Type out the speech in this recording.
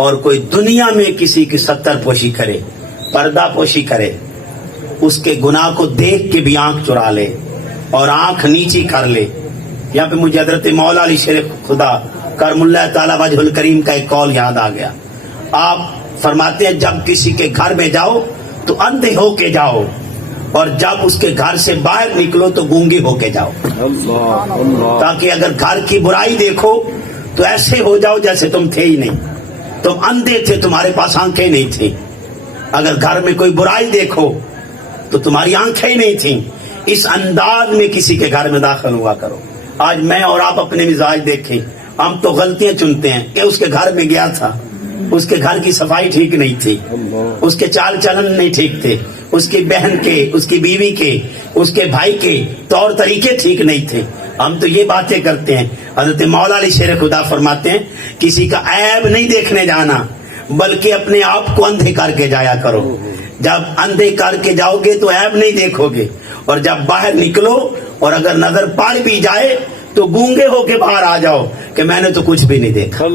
اور کوئی دنیا میں کسی کی ستر پوشی کرے، پردہ پوشی کرے، اس کے گناہ کو دیکھ کے بھی آنکھ چرا لے اور آنکھ نیچی کر لے. یہاں پہ مجھے حضرت مولا علی شیر خدا کرم اللہ تعالی وجہ الکریم کا ایک قول یاد آ گیا. آپ فرماتے ہیں جب کسی کے گھر میں جاؤ تو اندھے ہو کے جاؤ، اور جب اس کے گھر سے باہر نکلو تو گونگے ہو کے جاؤ، تاکہ اگر گھر کی برائی دیکھو تو ایسے ہو جاؤ جیسے تم تھے ہی نہیں. تم اندھے تھے، تمہارے پاس آنکھیں نہیں تھی. اگر گھر میں کوئی برائی دیکھو تو تمہاری آنکھیں نہیں تھیں. اس انداز میں کسی کے گھر میں داخل ہوا کرو. آج میں اور آپ اپنے مزاج دیکھیں، ہم تو غلطیاں چنتے ہیں کہ اس کے گھر میں گیا تھا، اس کے گھر کی صفائی ٹھیک نہیں تھی، اس کے چال چلن نہیں ٹھیک تھے، اس کی بہن کے، اس کی بیوی کے، اس کے بھائی کے طور طریقے ٹھیک نہیں تھے. ہم تو یہ باتیں کرتے ہیں. حضرت مولا علی شیر خدا فرماتے ہیں کسی کا عیب نہیں دیکھنے جانا، بلکہ اپنے آپ کو اندھے کر کے جایا کرو. جب اندھے کر کے جاؤ گے تو عیب نہیں دیکھو گے، اور جب باہر نکلو اور اگر نظر پڑ بھی جائے تو گونگے ہو کے باہر آ جاؤ کہ میں نے تو کچھ بھی نہیں دیکھا.